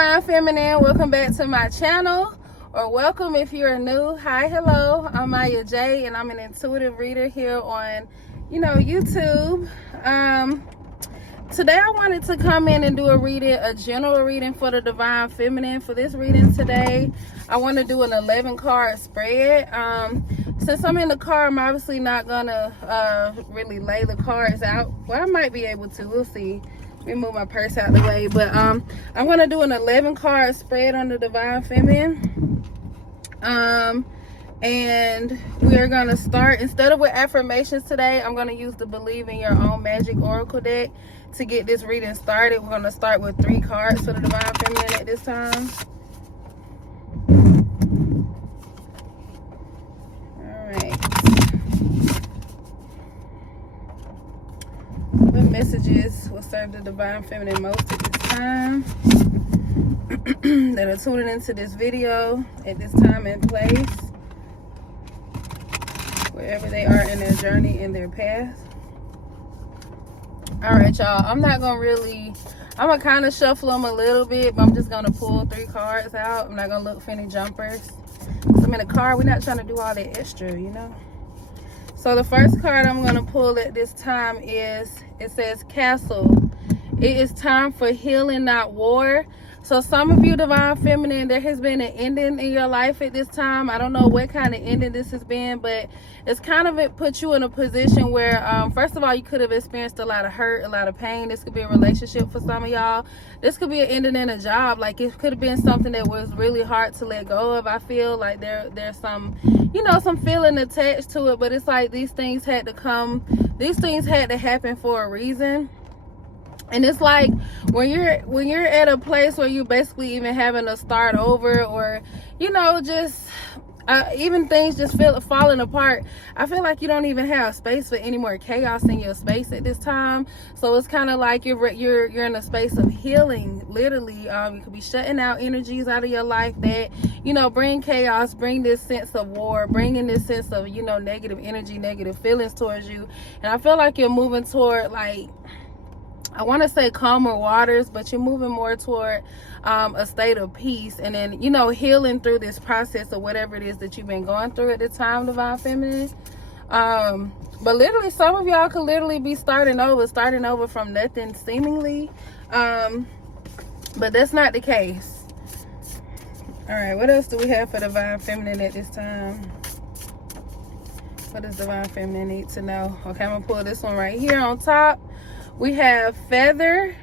Divine Feminine, welcome back to my channel, or welcome if you're new. Hi, hello, I'm Miya Jha, and I'm an intuitive reader here on YouTube. Today I wanted to come in and do a general reading for the Divine Feminine. For this reading today, I want to do an 11 card spread. Since I'm in the car, I'm obviously not gonna really lay the cards out. Well, I might be able to, we'll see. Let me move my purse out the way. But I'm gonna do an 11 card spread on the Divine Feminine. And we're gonna start, instead of with affirmations today, I'm gonna use the Believe in Your Own Magic Oracle deck to get this reading started. We're gonna start with 3 cards for the Divine Feminine at this time. What messages will serve the Divine Feminine most at this time that are tuning into this video at this time and place, wherever they are in their journey, in their path? All right, y'all, I'm gonna kind of shuffle them a little bit, but I'm just gonna pull 3 cards out. I'm not gonna look for any jumpers. So I'm in a car, we're not trying to do all that extra, So the first card I'm going to pull at this time it says Castle. It is time for healing, not war. So some of you, Divine Feminine, there has been an ending in your life at this time. I don't know what kind of ending this has been, but it's kind of, it puts you in a position where, first of all, you could have experienced a lot of hurt, a lot of pain. This could be a relationship for some of y'all. This could be an ending in a job. Like, it could have been something that was really hard to let go of. I feel like there's some, some feeling attached to it, but it's like these things had to happen for a reason. And it's like when you're at a place where you basically even having to start over, or just even things just falling apart, I feel like you don't even have space for any more chaos in your space at this time. So it's kind of like you're in a space of healing, literally. You could be shutting out energies out of your life that bring chaos, bring this sense of war, bringing this sense of negative energy, negative feelings towards you. And I feel like you're moving toward, like, I want to say calmer waters, but you're moving more toward a state of peace, and then healing through this process of whatever it is that you've been going through at the time, Divine Feminine. But literally, some of y'all could literally be starting over from nothing seemingly, but that's not the case. All right, what else do we have for Divine Feminine at this time? What does Divine Feminine need to know? Okay, I'm gonna pull this one right here on top. We have Feather.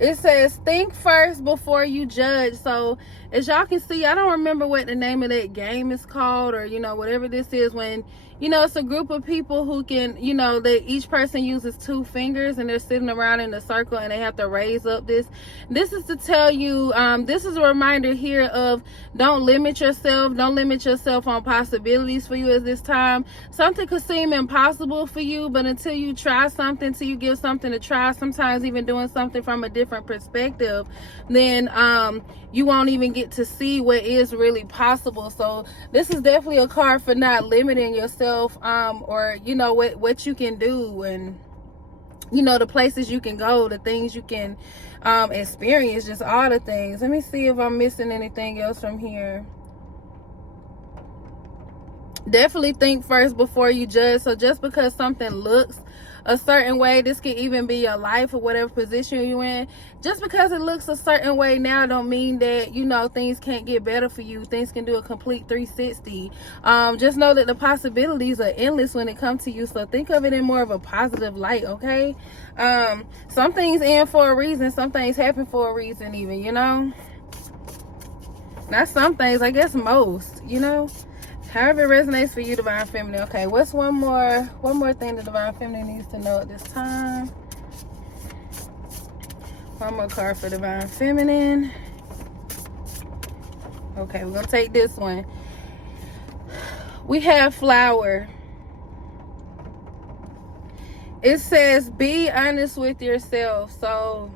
It says, think first before you judge. So as y'all can see, I don't remember what the name of that game is called, or whatever this is, when it's a group of people who can, each person uses 2 fingers and they're sitting around in a circle and they have to raise up this is to tell you, this is a reminder here of don't limit yourself on possibilities for you at this time. Something could seem impossible for you, but until you try something, till you give something a try, sometimes even doing something from a different perspective, then you won't even get to see what is really possible. So this is definitely a card for not limiting yourself, or what you can do, and the places you can go, the things you can experience, just all the things. Let me see if I'm missing anything else from here. Definitely think first before you judge. So just because something looks a certain way, this could even be your life or whatever position you're in, just because it looks a certain way now don't mean that things can't get better for you. Things can do a complete 360. Just know that the possibilities are endless when it comes to you, so think of it in more of a positive light, okay? Some things end for a reason, some things happen for a reason, even, not some things, I guess most, however it resonates for you, Divine Feminine. Okay, what's one more thing the Divine Feminine needs to know at this time? One more card for Divine Feminine. Okay, we're gonna take this one. We have Flower. It says, be honest with yourself. So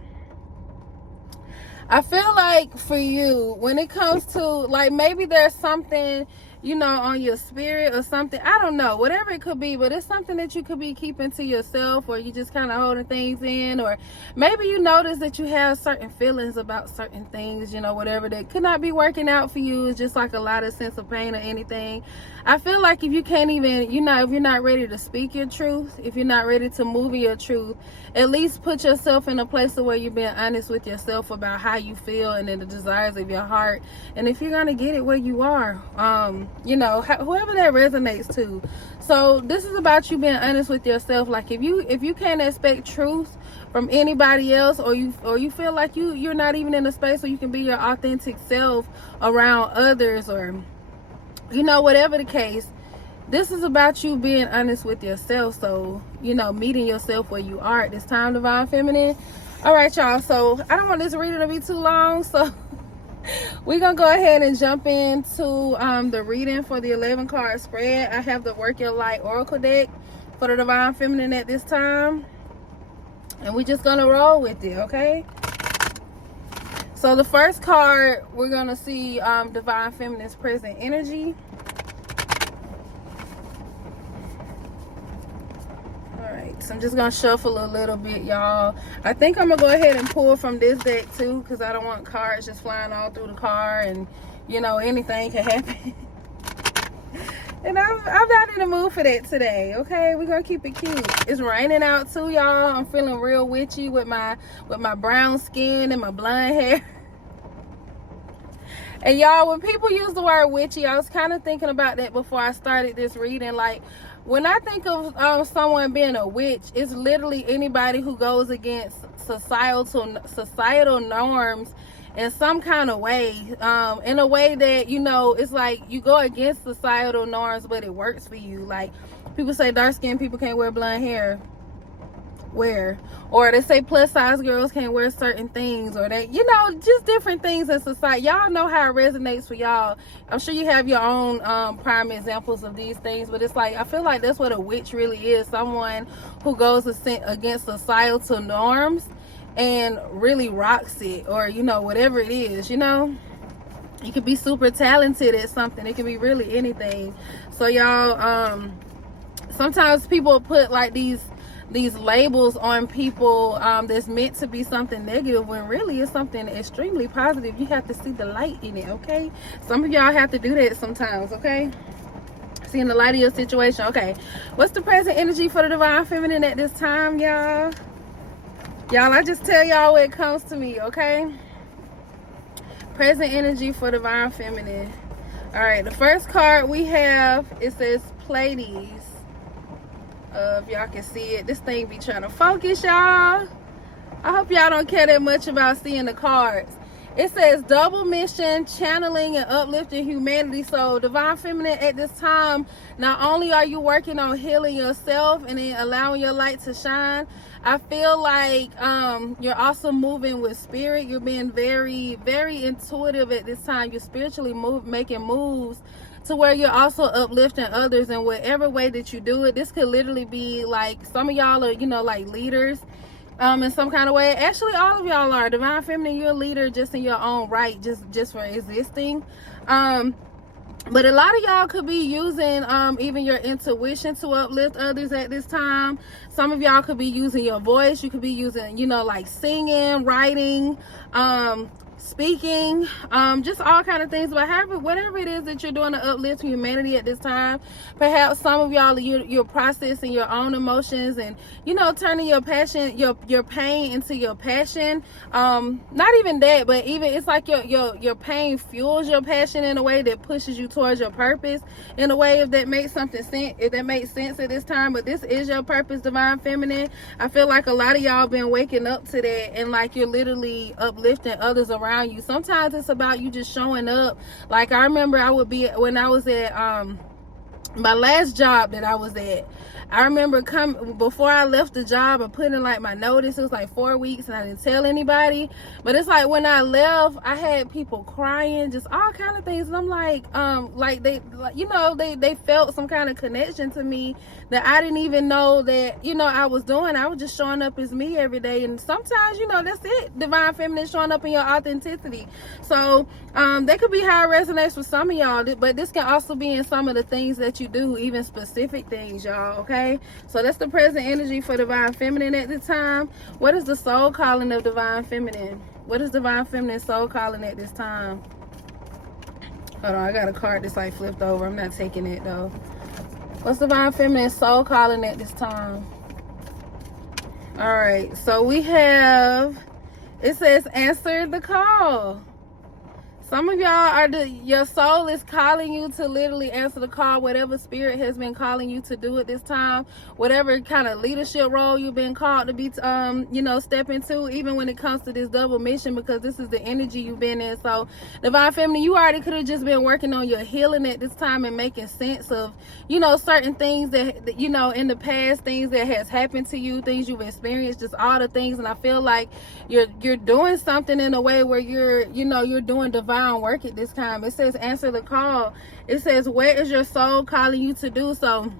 I feel like for you, when it comes to, like, maybe there's something you know, on your spirit or something. I don't know, whatever it could be, but it's something that you could be keeping to yourself, or you just kind of holding things in, or maybe you notice that you have certain feelings about certain things, you know, whatever that could not be working out for you. It's just like a lot of sense of pain or anything. I feel like if you can't even, you know, if you're not ready to speak your truth, if you're not ready to move in your truth, at least put yourself in a place where you're being honest with yourself about how you feel and then the desires of your heart. And if you're gonna get it where you are, you know, whoever that resonates to. So this is about you being honest with yourself. Like if you can't expect truth from anybody else, or you feel like you're not even in a space where you can be your authentic self around others, or you know, whatever the case, this is about you being honest with yourself. So, you know, meeting yourself where you are at this time, Divine Feminine. All right, y'all. So I don't want this reading to be too long, so we're gonna go ahead and jump into the reading for the 11 card spread. I have the Work Your Light Oracle deck for the Divine Feminine at this time, and we're just gonna roll with it, okay? So the first card, we're gonna see Divine Feminine's present energy. Alright, so I'm just gonna shuffle a little bit, y'all. I think I'm gonna go ahead and pull from this deck too, because I don't want cards just flying all through the car, and you know, anything can happen. And I'm not in the mood for that today, okay? We're gonna keep it cute. It's raining out too, y'all. I'm feeling real witchy with my brown skin and my blonde hair. And y'all, when people use the word witchy, I was kind of thinking about that before I started this reading. Like, when I think of someone being a witch, it's literally anybody who goes against societal norms in some kind of way, in a way that, you know, it's like you go against societal norms, but it works for you. Like, people say dark skinned people can't wear blonde hair. Or they say plus size girls can't wear certain things, or they, you know, just different things in society. Y'all know how it resonates for y'all. I'm sure you have your own prime examples of these things, but it's like, I feel like that's what a witch really is. Someone who goes against societal norms and really rocks it, or, you know, whatever it is. You know, you could be super talented at something. It can be really anything. So y'all, sometimes people put like these labels on people that's meant to be something negative, when really it's something extremely positive. You have to see the light in it, okay? Some of y'all have to do that sometimes, okay? Seeing the light of your situation. Okay, what's the present energy for the Divine Feminine at this time, y'all? Y'all, I just tell y'all what comes to me, okay? Present energy for Divine Feminine. All right, the first card we have, it says Pleiades. If y'all can see it, this thing be trying to focus, y'all. I hope y'all don't care that much about seeing the cards. It says double mission, channeling and uplifting humanity. So Divine Feminine, at this time, not only are you working on healing yourself and then allowing your light to shine, I feel like you're also moving with spirit. You're being very, very intuitive at this time. You're spiritually making moves to where you're also uplifting others in whatever way that you do it. This could literally be like, some of y'all are, you know, like leaders in some kind of way. Actually, all of y'all are. Divine Feminine, you're a leader just in your own right, just for existing. But a lot of y'all could be using even your intuition to uplift others at this time. Some of y'all could be using your voice. You could be using, you know, like singing, writing, speaking, just all kind of things. But whatever it is that you're doing to uplift humanity at this time, perhaps some of y'all, you're processing your own emotions and, you know, turning your passion, your pain into your passion. Not even that, but even it's like your pain fuels your passion in a way that pushes you towards your purpose in a way, if that makes sense at this time. But this is your purpose, Divine Feminine. I feel like a lot of y'all been waking up to that, and like you're literally uplifting others around you. Sometimes it's about you just showing up. Like, I remember when I was at my last job that I was at, I remember before I left the job, I put in like my notice. It was like 4 weeks and I didn't tell anybody. But it's like when I left, I had people crying, just all kind of things. And I'm like they, you know, they felt some kind of connection to me that I didn't even know that, you know, I was doing. I was just showing up as me every day. And sometimes, you know, that's it. Divine Feminine, showing up in your authenticity. So that could be how it resonates with some of y'all, but this can also be in some of the things that you do, even specific things, y'all. Okay, so that's the present energy for Divine Feminine at this time. What is the soul calling of Divine Feminine? What is Divine Feminine soul calling at this time? Hold on, I got a card that's like flipped over. I'm not taking it though. What's Divine Feminine soul calling at this time? All right, so we have, it says answer the call. Some of y'all your soul is calling you to literally answer the call, whatever spirit has been calling you to do at this time, whatever kind of leadership role you've been called to be, you know, step into, even when it comes to this double mission, because this is the energy you've been in. So Divine Feminine, you already could have just been working on your healing at this time and making sense of, you know, certain things that, you know, in the past, things that has happened to you, things you've experienced, just all the things. And I feel like you're doing something in a way where you're doing divine work at this time. It says answer the call. It says, where is your soul calling you to do? So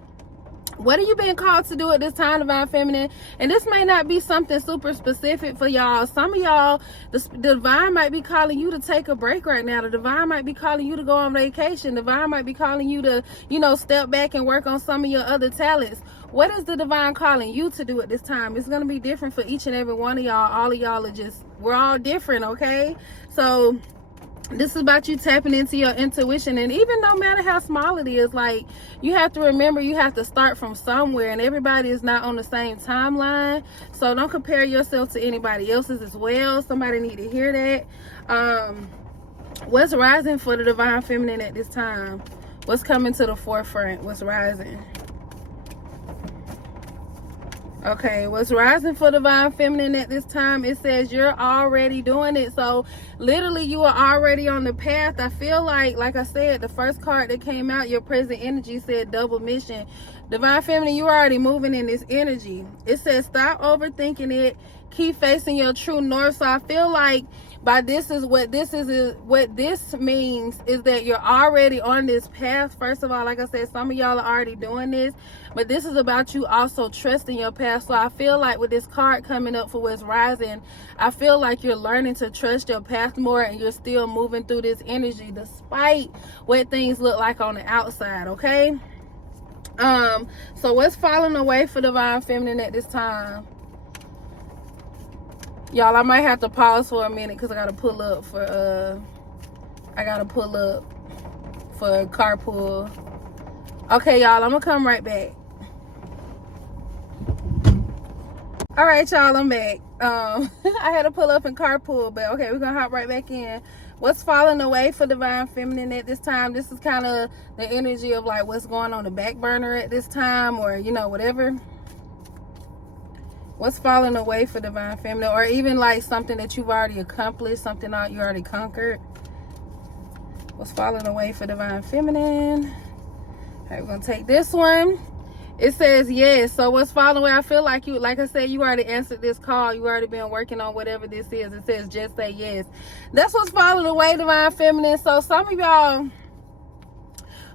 what are you being called to do at this time, Divine Feminine? And this may not be something super specific for y'all. Some of y'all, the divine might be calling you to take a break right now. The divine might be calling you to go on vacation. The divine might be calling you to, you know, step back and work on some of your other talents. What is the divine calling you to do at this time? It's going to be different for each and every one of y'all. All of y'all are just, we're all different, okay? So this is about you tapping into your intuition. And even no matter how small it is, like, you have to remember you have to start from somewhere, and everybody is not on the same timeline. So don't compare yourself to anybody else's as well. Somebody need to hear that. What's rising for the Divine Feminine at this time? What's coming to the forefront? What's rising? Okay, what's rising for Divine Feminine at this time? It says you're already doing it. So literally you are already on the path. I feel like I said, the first card that came out, your present energy, said double mission. Divine Feminine, you're already moving in this energy. It says stop overthinking it. Keep facing your true north. So I feel like what this means is that you're already on this path. First of all, like I said, some of y'all are already doing this, but this is about you also trusting your path. So I feel like with this card coming up for what's rising, I feel like you're learning to trust your path more, and you're still moving through this energy despite what things look like on the outside. Okay, so what's falling away for Divine Feminine at this time? Y'all, I might have to pause for a minute because I gotta pull up for carpool. Okay, y'all, I'm gonna come right back. All right, y'all, I'm back. I had to pull up and carpool, but okay, we're gonna hop right back in. What's falling away for Divine Feminine at this time? This is kind of the energy of like what's going on the back burner at this time, or, you know, whatever. What's falling away for Divine Feminine, or even like something that you've already accomplished, something that you already conquered. What's falling away for Divine Feminine? All right, we're gonna take this one. It says yes. So what's falling away? I feel like you, like I said, you already answered this call. You already been working on whatever this is. It says just say yes. That's what's falling away, Divine Feminine. So some of y'all,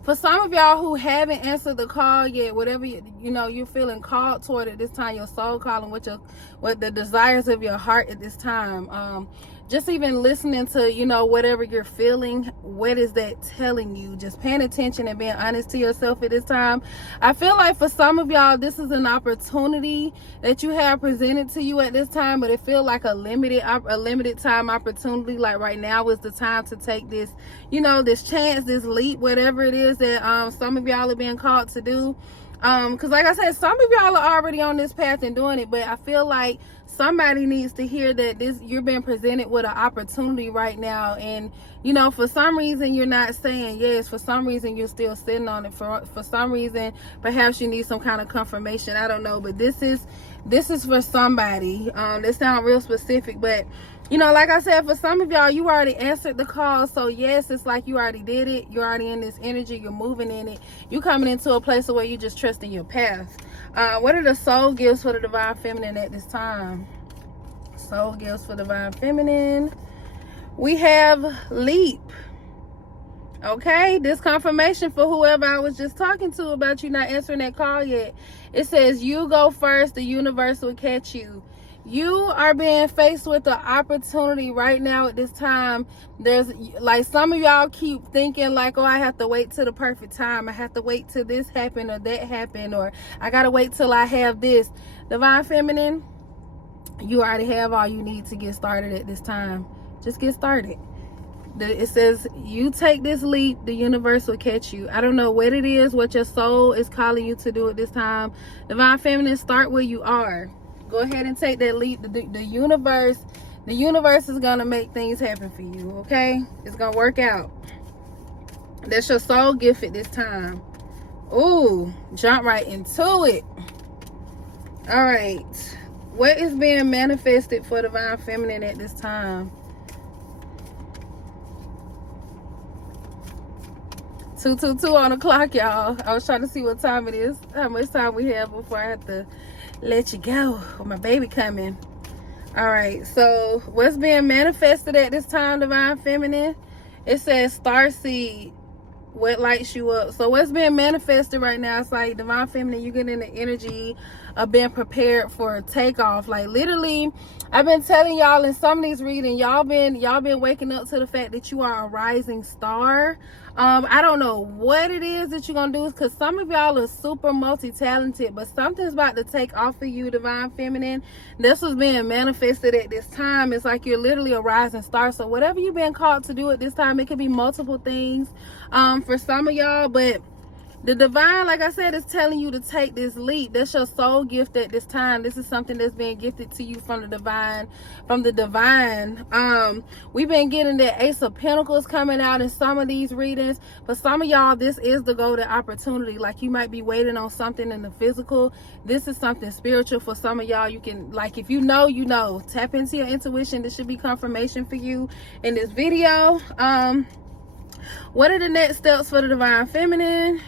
for some of y'all who haven't answered the call yet, whatever you know you're feeling called toward at this time, your soul calling, what the desires of your heart at this time, just even listening to, you know, whatever you're feeling, what is that telling you? Just paying attention and being honest to yourself at this time. I feel like for some of y'all, this is an opportunity that you have presented to you at this time, but it feels like a limited time opportunity. Like right now is the time to take this, you know, this chance, this leap, whatever it is that some of y'all are being called to do. Because like I said, some of y'all are already on this path and doing it, but I feel like somebody needs to hear that you're being presented with an opportunity right now, and you know, for some reason you're not saying yes, for some reason you're still sitting on it, for some reason perhaps you need some kind of confirmation. I don't know, but this is for somebody. This sounds real specific, but you know, like I said, for some of y'all, you already answered the call. So yes, it's like you already did it. You're already in this energy. You're moving in it. You're coming into a place where you're just trusting your path. What are the soul gifts for the divine feminine at this time? Soul gifts for divine feminine. We have leap. Okay, this confirmation for whoever I was just talking to about you not answering that call yet. It says you go first, the universe will catch you. You are being faced with the opportunity right now at this time. There's like some of y'all keep thinking like, oh, I have to wait till the perfect time. I have to wait till this happen or that happen, or I gotta wait till I have this. Divine feminine, you already have all you need to get started at this time. Just get started. It says you take this leap, the universe will catch you. I don't know what it is, what your soul is calling you to do at this time. Divine feminine, start where you are. Go ahead and take that leap. The universe is gonna make things happen for you. Okay, it's gonna work out. That's your soul gift at this time. Ooh, jump right into it. All right, what is being manifested for divine feminine at this time? 222 on the clock, y'all. I was trying to see what time it is, how much time we have before I have to let you go with my baby coming. All right, so what's being manifested at this time, divine feminine? It says starseed. What lights you up? So what's being manifested right now, it's like divine feminine, you get in the energy of being prepared for takeoff. Like literally, I've been telling y'all in some of these readings, y'all been waking up to the fact that you are a rising star. I don't know what it is that you're gonna do, because some of y'all are super multi-talented, but something's about to take off of you, divine feminine. This was being manifested at this time. It's like you're literally a rising star. So whatever you've been called to do at this time, it could be multiple things for some of y'all, but the divine, like I said, is telling you to take this leap. That's your soul gift at this time. This is something that's being gifted to you from the divine. We've been getting the Ace of Pentacles coming out in some of these readings. For some of y'all, this is the golden opportunity. Like you might be waiting on something in the physical. This is something spiritual for some of y'all. You can, like, if you know, you know. Tap into your intuition. This should be confirmation for you in this video. What are the next steps for the divine feminine?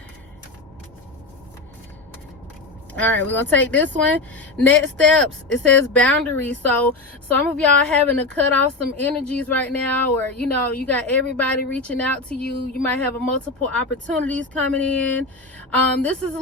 All right, we're gonna take this one. Next steps, it says boundaries. So some of y'all having to cut off some energies right now, or you know, you got everybody reaching out to you. You might have multiple opportunities coming in. This is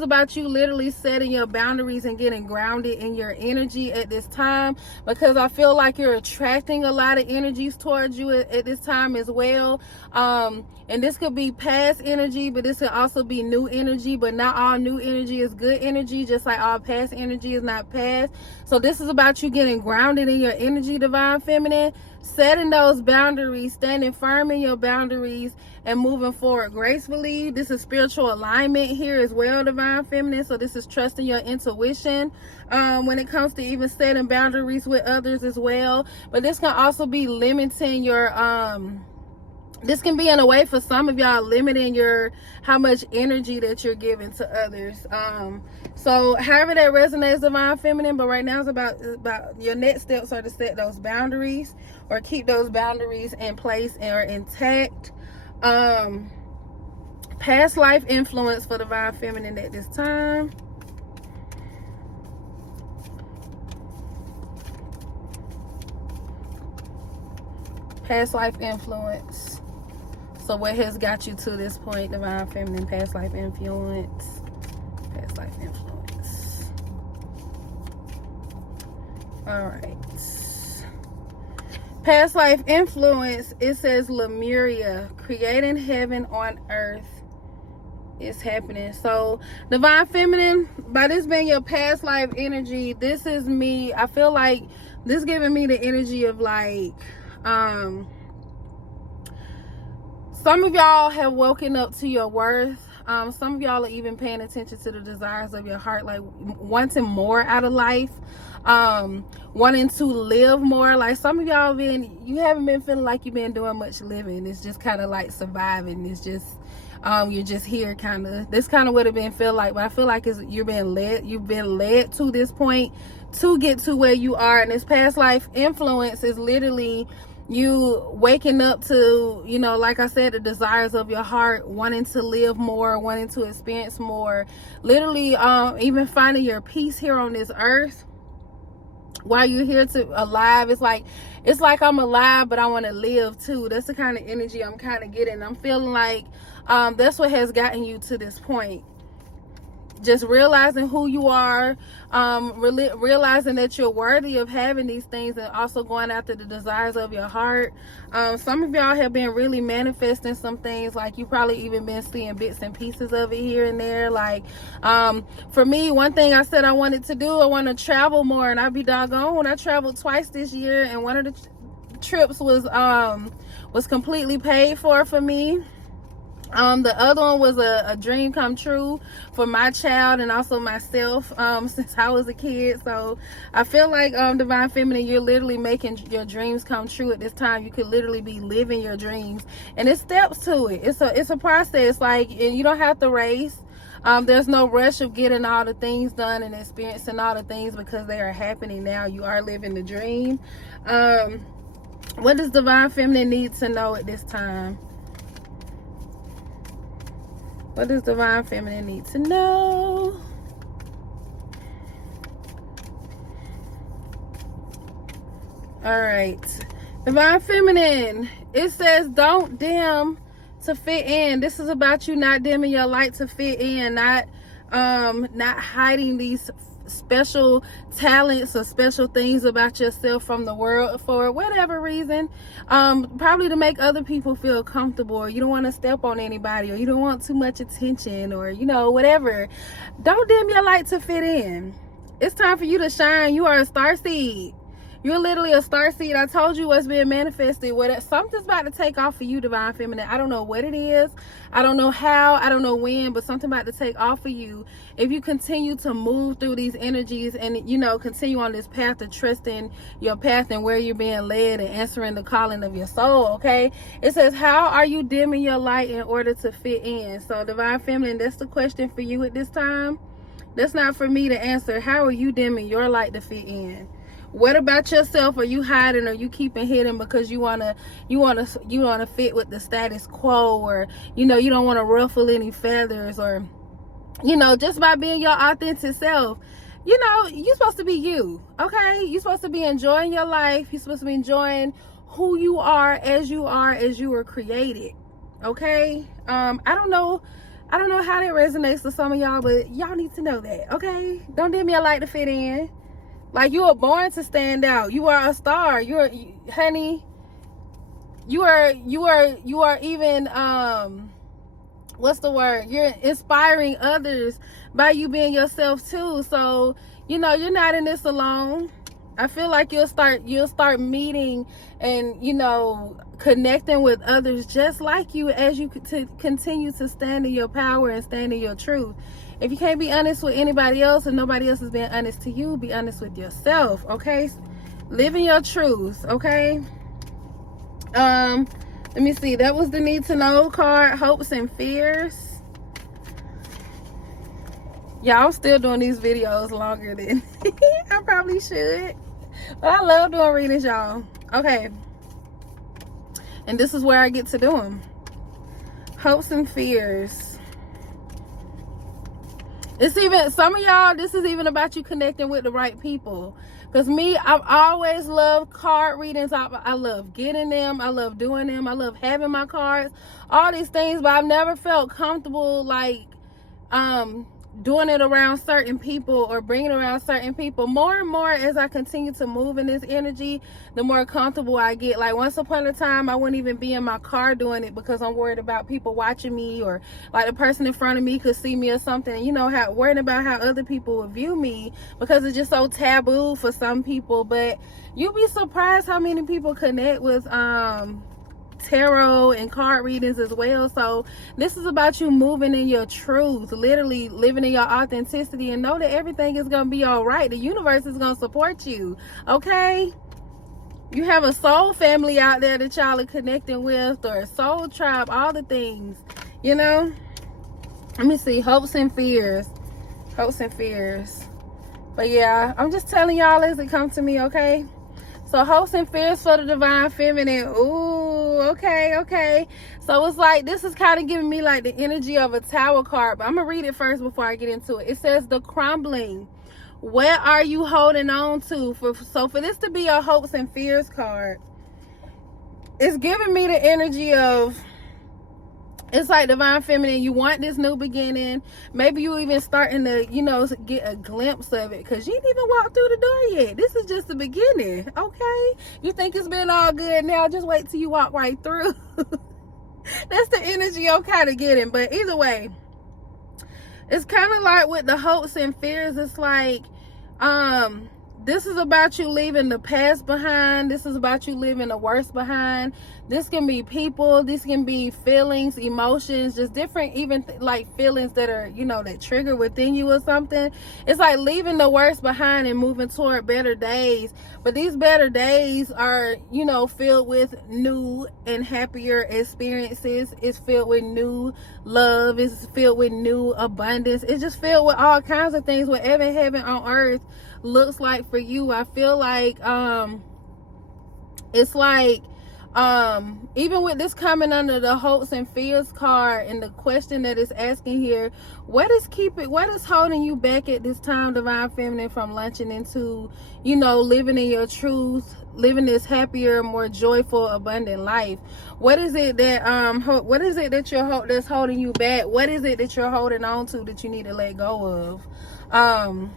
about you literally setting your boundaries and getting grounded in your energy at this time, because I feel like you're attracting a lot of energies towards you at this time as well. And this could be past energy, but this could also be new energy. But not all new energy is good energy, just like all past energy is not past. So this is about you getting grounded in your energy, divine feminine, setting those boundaries, standing firm in your boundaries, and moving forward gracefully. This is spiritual alignment here as well, divine feminine. So this is trusting your intuition when it comes to even setting boundaries with others as well. But this can also be limiting your this can be in a way for some of y'all limiting how much energy that you're giving to others. So however that resonates, divine feminine, but right now it's about your next steps are to set those boundaries or keep those boundaries in place or intact. Past life influence for divine feminine at this time. Past life influence. So what has got you to this point, divine feminine? Past life influence. Past life influence. All right. Past life influence, it says Lemuria, creating heaven on earth is happening. So divine feminine, by this being your past life energy, this is me. I feel like this giving me the energy of like, some of y'all have woken up to your worth. Some of y'all are even paying attention to the desires of your heart, like wanting more out of life, wanting to live more. Like some of y'all you haven't been feeling like you've been doing much living. It's just kind of like surviving. It's just you're just here kind of. This kind of would have been feel like, but I feel like you've been led to this point to get to where you are. And this past life influence is literally you waking up to, you know, like I said, the desires of your heart, wanting to live more, wanting to experience more, literally even finding your peace here on this earth while you're here to alive. It's like I'm alive, but I want to live too. That's the kind of energy I'm kind of getting. I'm feeling like that's what has gotten you to this point. Just realizing who you are, realizing that you're worthy of having these things, and also going after the desires of your heart. Some of y'all have been really manifesting some things, like you probably even been seeing bits and pieces of it here and there. Like for me, one thing I said I wanted to do, I want to travel more, and I'd be doggone, I traveled twice this year, and one of the trips was completely paid for me. The other one was a dream come true for my child and also myself, since I was a kid. So I feel like Divine Feminine, you're literally making your dreams come true at this time. You could literally be living your dreams, and it's steps to it. It's a process. Like, and you don't have to race. There's no rush of getting all the things done and experiencing all the things, because they are happening now. You are living the dream. What does Divine Feminine need to know at this time? What does Divine Feminine need to know? All right. Divine Feminine, it says don't dim to fit in. This is about you not dimming your light to fit in, not hiding these special talents or special things about yourself from the world for whatever reason, probably to make other people feel comfortable, or you don't want to step on anybody, or you don't want too much attention, or you know, whatever. Don't dim your light to fit in. It's time for you to shine. You are a star seed. You're literally a star seed. I told you what's being manifested. Something's about to take off for you, Divine Feminine. I don't know what it is. I don't know how. I don't know when, but something about to take off for you. If you continue to move through these energies and, you know, continue on this path of trusting your path and where you're being led and answering the calling of your soul, okay? It says, how are you dimming your light in order to fit in? So, Divine Feminine, that's the question for you at this time. That's not for me to answer. How are you dimming your light to fit in? What about yourself are you hiding, or you keeping hidden because you wanna fit with the status quo, or you know, you don't want to ruffle any feathers, or you know, just by being your authentic self. You know, you're supposed to be you, okay? You're supposed to be enjoying your life. You're supposed to be enjoying who you are as you were created, okay? I don't know how that resonates to some of y'all, but y'all need to know that, okay? Don't dim your light to fit in. Like, you were born to stand out. You are a star. Honey, you are even, what's the word? You're inspiring others by you being yourself too. So, you know, you're not in this alone. I feel like you'll start meeting and, you know, connecting with others just like you as you continue to stand in your power and stand in your truth. If you can't be honest with anybody else and nobody else is being honest to you, be honest with yourself, okay? Live in your truth, okay? Let me see. That was the need to know card, hopes and fears. Y'all still doing these videos longer than I probably should. But I love doing readings, y'all. Okay. And this is where I get to do them. Hopes and fears. It's even, some of y'all, this is even about you connecting with the right people. Because me, I've always loved card readings. I love getting them. I love doing them. I love having my cards. All these things. But I've never felt comfortable, like, doing it around certain people or bringing around certain people. More and more as I continue to move in this energy, the more comfortable I get. Like, once upon a time, I wouldn't even be in my car doing it because I'm worried about people watching me, or like the person in front of me could see me or something. You know, worried about how other people would view me, because it's just so taboo for some people. But you'll be surprised how many people connect with tarot and card readings as well. So this is about you moving in your truth, literally living in your authenticity, and know that everything is going to be all right. The universe is going to support you, okay? You have a soul family out there that y'all are connecting with, or a soul tribe, all the things, you know. Let me see. Hopes and fears. Hopes and fears. But yeah, I'm just telling y'all as it comes to me, okay? So hopes and fears for the divine feminine. Ooh, okay. So it's like, this is kind of giving me like the energy of a tower card, but I'm gonna read it first before I get into it. It says the crumbling. What are you holding on to? So for this to be a hopes and fears card, it's giving me the energy of, it's like divine feminine, you want this new beginning. Maybe you even starting to, you know, get a glimpse of it, because you didn't even walk through the door yet. This is just the beginning, okay? You think it's been all good now, just wait till you walk right through. That's the energy I'm kind of getting. But either way, it's kind of like with the hopes and fears, it's like, this is about you leaving the past behind. This is about you leaving the worst behind. This can be people, this can be feelings, emotions, just different, even like feelings that are, you know, that trigger within you or something. It's like leaving the worst behind and moving toward better days. But these better days are, you know, filled with new and happier experiences. It's filled with new love. It's filled with new abundance. It's just filled with all kinds of things, whatever heaven on earth looks like for you. I feel like it's like even with this coming under the hopes and fears card, and the question that it's asking here, what is holding you back at this time, divine feminine, from launching into, you know, living in your truth, living this happier, more joyful, abundant life? What is it that that's holding you back? What is it that you're holding on to that you need to let go of?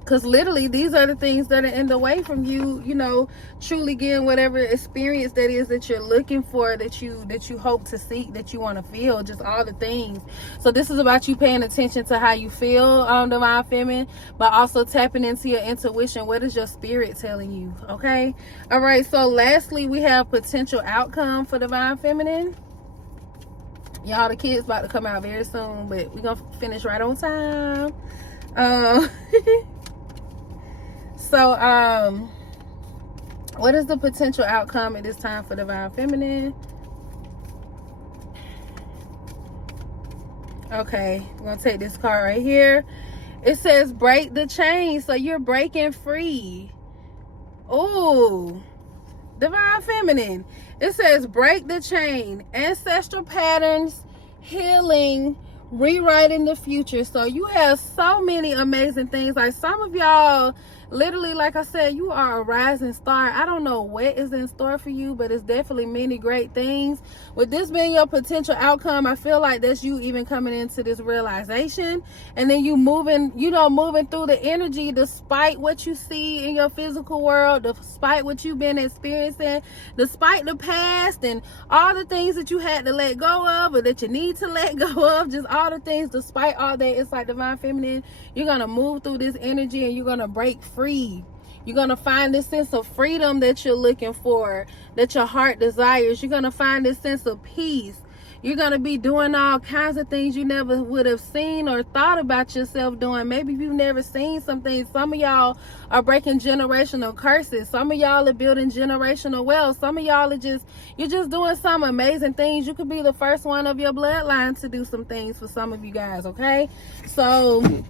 Because literally, these are the things that are in the way from you, you know, truly getting whatever experience that is that you're looking for, that you hope to seek, that you want to feel, just all the things. So this is about you paying attention to how you feel, divine feminine, but also tapping into your intuition. What is your spirit telling you? Okay. All right. So lastly, we have potential outcome for divine feminine. Y'all, the kids about to come out very soon, but we're gonna finish right on time. So, what is the potential outcome at this time for divine feminine? Okay, I'm gonna take this card right here. It says break the chain. So you're breaking free. Ooh, divine feminine. It says break the chain, ancestral patterns, healing, rewriting the future. So you have so many amazing things. Like some of y'all, literally, like I said, you are a rising star. I don't know what is in store for you, but it's definitely many great things. With this being your potential outcome, I feel like that's you even coming into this realization, and then you moving through the energy despite what you see in your physical world, despite what you've been experiencing, despite the past and all the things that you had to let go of, or that you need to let go of, just all the things. Despite all that, it's like divine feminine, you're gonna move through this energy and you're gonna break free. You're going to find this sense of freedom that you're looking for, that your heart desires. You're going to find this sense of peace. You're going to be doing all kinds of things you never would have seen or thought about yourself doing. Maybe you've never seen some things. Some of y'all are breaking generational curses. Some of y'all are building generational wealth. Some of y'all are you're just doing some amazing things. You could be the first one of your bloodline to do some things for some of you guys, okay? So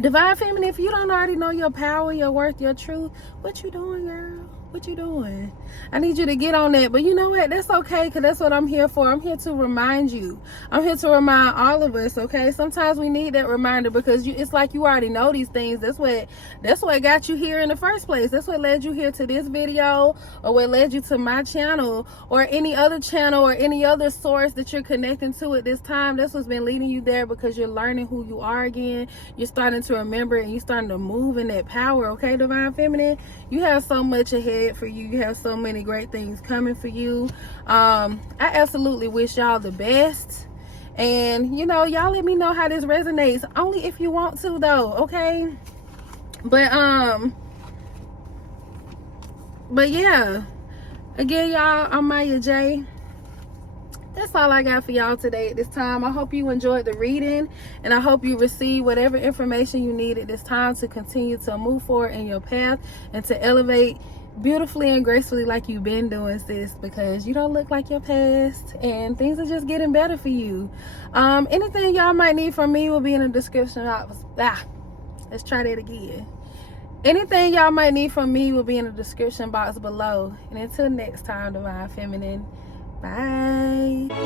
divine feminine, if you don't already know your power, your worth, your truth, what you doing, girl? What you doing? I need you to get on that. But you know what? That's okay, because that's what I'm here for. I'm here to remind you. I'm here to remind all of us, okay? Sometimes we need that reminder, because it's like you already know these things. That's what got you here in the first place. That's what led you here to this video, or what led you to my channel, or any other channel, or any other source that you're connecting to at this time. That's what's been leading you there, because you're learning who you are again. You're starting to remember, and you're starting to move in that power, okay, divine feminine? You have so much ahead for you. You have so many great things coming for you. I absolutely wish y'all the best, and you know, y'all let me know how this resonates, only if you want to though, okay? But yeah, again, y'all, I'm Miya Jha. That's all I got for y'all today at this time. I hope you enjoyed the reading, and I hope you receive whatever information you need at this time to continue to move forward in your path and to elevate beautifully and gracefully like you've been doing, sis, because you don't look like your past, and things are just getting better for you. Anything y'all might need from me will be in the description box. Let's try that again. Anything y'all might need from me will be in the description box below. And until next time, Divine Feminine, bye.